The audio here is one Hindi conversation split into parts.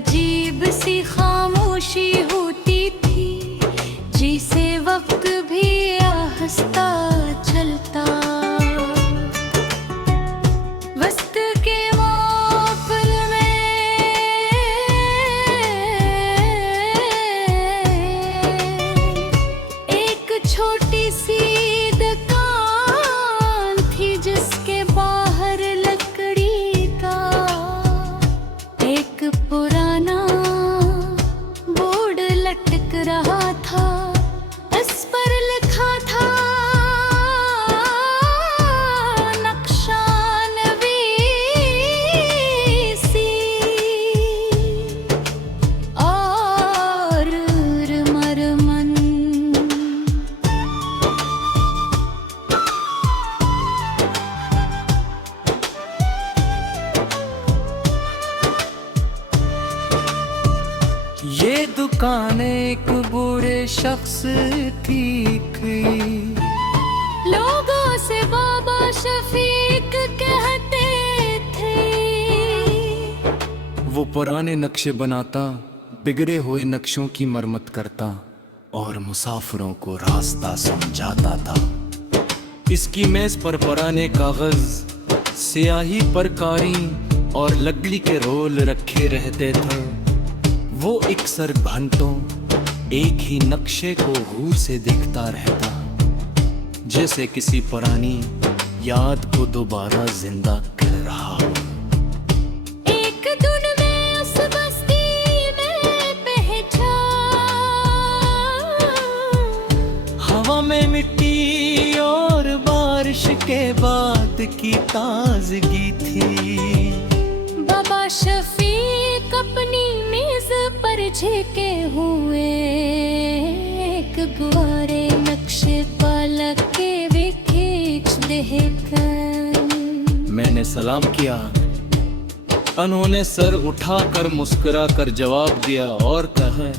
अजीब सी खामोशी होती थी, जिसे वक्त भी आहिस्ता चलता। वस्त के महफिल में एक छोटी सी दुकान थी, जिसके बाहर लकड़ी का एक पुराना बोर्ड लटक रहा था। इस पर लिखा था नक्शा नवीसी और मरमन। ये दुकान एक बूढ़े शख्स ठीक हुई। लोगों से बाबा शफीक कहते थे। वो पुराने नक्शे बनाता, बिगड़े हुए नक्शों की मरम्मत करता और मुसाफिरों को रास्ता समझाता था। इसकी मेज पर पुराने कागज, स्याही पर कारीं और लकड़ी के रोल रखे रहते थे। वो अक्सर घंटों एक ही नक्शे को गौर से देखता रहता, जैसे किसी पुरानी याद को दोबारा जिंदा कर रहा हो। एक दिन में उस बस्ती में पहचान, हवा में मिट्टी और बारिश के बाद की ताजगी थी। बाबा शफीक अपनी मेज पर झेके हुए एक गुवारे नक्शे पलक के वे खींच देखकर। मैंने सलाम किया। उन्होंने सर उठाकर मुस्कुरा कर जवाब दिया और कहा,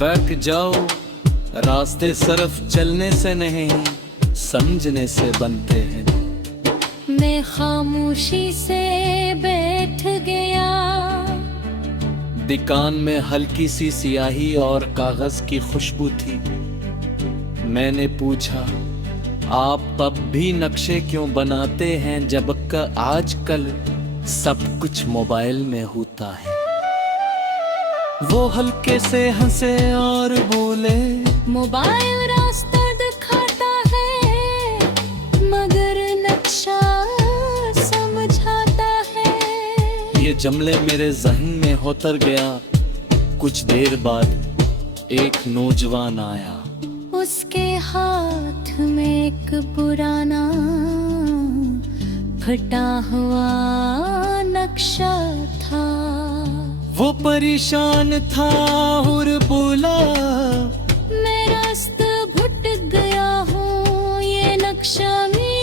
बैठ जाओ, रास्ते सिर्फ चलने से नहीं समझने से बनते हैं। मैं खामोशी से बैठ गया। दुकान में हल्की सी स्याही और कागज की खुशबू थी। मैंने पूछा, आप अब भी नक्शे क्यों बनाते हैं जबकि आजकल सब कुछ मोबाइल में होता है? वो हल्के से हंसे और बोले, मोबाइल रास्ता दिखाता है मगर नक्शा समझाता है। ये जुमले मेरे जहन में होतर गया। कुछ देर बाद एक नौजवान आया। उसके हाथ में एक पुराना फटा हुआ नक्शा था। वो परेशान था और बोला, मैं रास्ता भटक गया हूँ, ये नक्शा में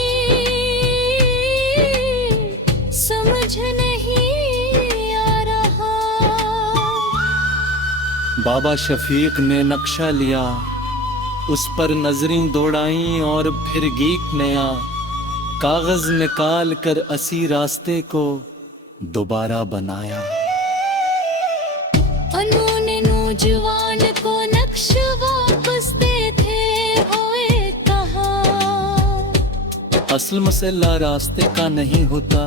समझ नहीं आ रहा। बाबा शफीक ने नक्शा लिया, उस पर नजरें दौड़ाई और फिर गीक नया कागज निकाल कर असी रास्ते को दोबारा बनाया। उन्होंने नौजवान को नक्शा वापस देते हुए कहा, असल मसला रास्ते का नहीं होता,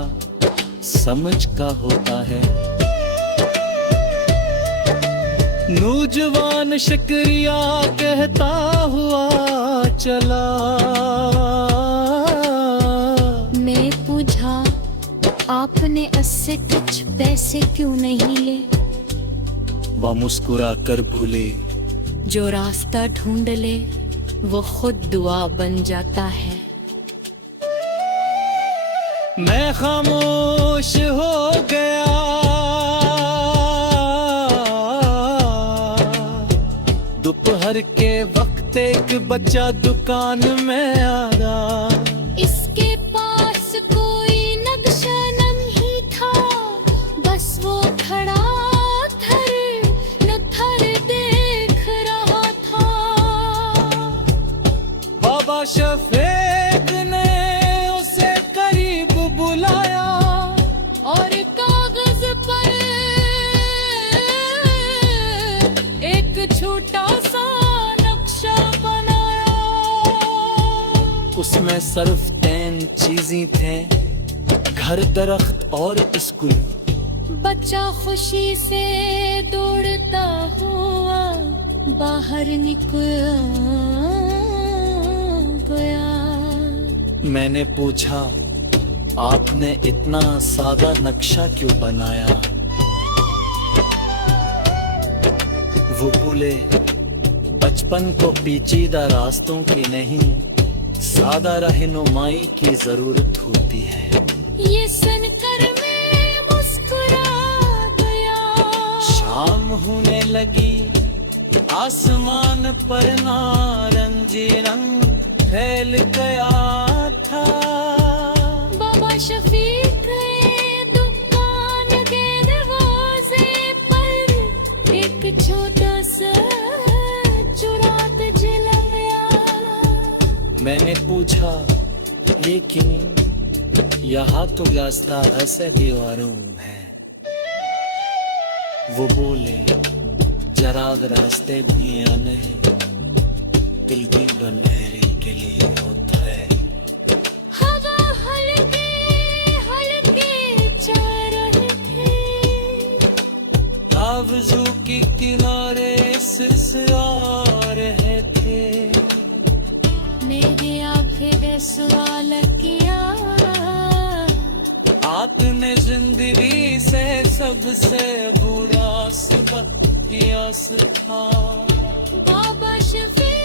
समझ का होता है। नौजवान शुक्रिया कहता हुआ चला। मैं पूछा, आपने इससे कुछ पैसे क्यों नहीं ले? वह मुस्कुरा कर भूले, जो रास्ता ढूंढ ले वो खुद दुआ बन जाता है। मैं खामोश हो गया। दोपहर के वक्त एक बच्चा दुकान में आया। इसके पास कोई नक्शा नहीं था, बस वो खड़ा थर न थर देख रहा था। बाबा शफीक ने उसे करीब बुलाया और कागज पर उसमें सर्फ तैन चीजें थे, घर दरख्त और स्कूल। बच्चा खुशी से दौड़ता हुआ बाहर निकल गया। मैंने पूछा, आपने इतना सादा नक्शा क्यों बनाया? वो बोले, बचपन को पेचीदा रास्तों की नहीं, सादा रहनुमाई की जरूरत होती है। ये सुनकर मैं मुस्कुरा गया। शाम होने लगी, आसमान पर नारंगी रंग फैल गया था। बाबा शफीक गए दुकान के दरवाजे पर, एक छोटा सा चुरात जल गया। मैंने पूछा, लेकिन यहाँ तो रास्ता ऐसे दीवारों है। वो बोले, जरा रास्ते भी आने हैं, दिल भी बनहरे के लिए होता है। हवा हल्के हल्के चल रहे थे, आरज़ू के किनारे सिरसिरा रहे थे। मेरे आंखें ने सवाल किया, आपने जिंदगी से सबसे बुरा सबक किया था। बाबा शफीक